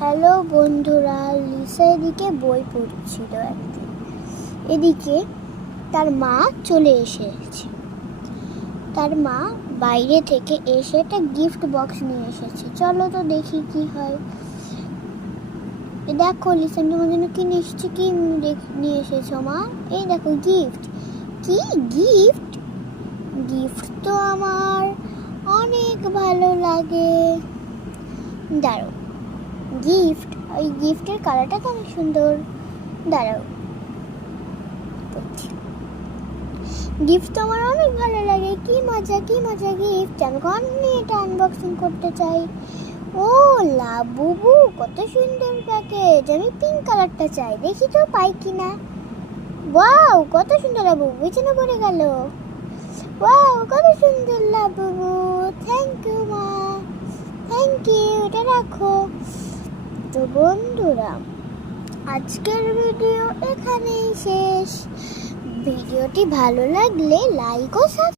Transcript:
Hello বন্ধুরা, Lisa এদিকে বই পড়ছিল একদিন। এদিকে তার মা চলে এসেছে। তার মা বাইরে থেকে এসে একটা গিফট বক্স নিয়ে এসেছে। চলো তো দেখি কি হয়। দেখো লিসা তোমার জন্য কি নিয়ে এসেছে। কি নিয়ে এসেছো মা? এই দেখো গিফট। কি গিফট? গিফট তো আমার অনেক ভালো লাগে। দাঁড়াও, গিফট, ওই গিফটের কালারটা তো অনেক সুন্দর। দাঁড়াও, গিফট তো আমার অনেক ভালো লাগে। কি মজা কি মজা গিফট! আমি কখনই এটা আনবক্সিং করতে চাই। ও লাবুবু, কত সুন্দর প্যাকেজ! আমি পিঙ্ক কালারটা চাই, দেখি তো পাই কিনা। ওয়াও, কত সুন্দর লাবুবু, বিছানা পড়ে গেল। ওয়াও, কত সুন্দর লাবুবু। থ্যাংক ইউ মা, থ্যাংক ইউ। এটা রাখো। তো বন্ধুরা, আজকের ভিডিও এখানেই শেষ। ভিডিওটি ভালো লাগলে লাইক ও সাবস্ক্রাইব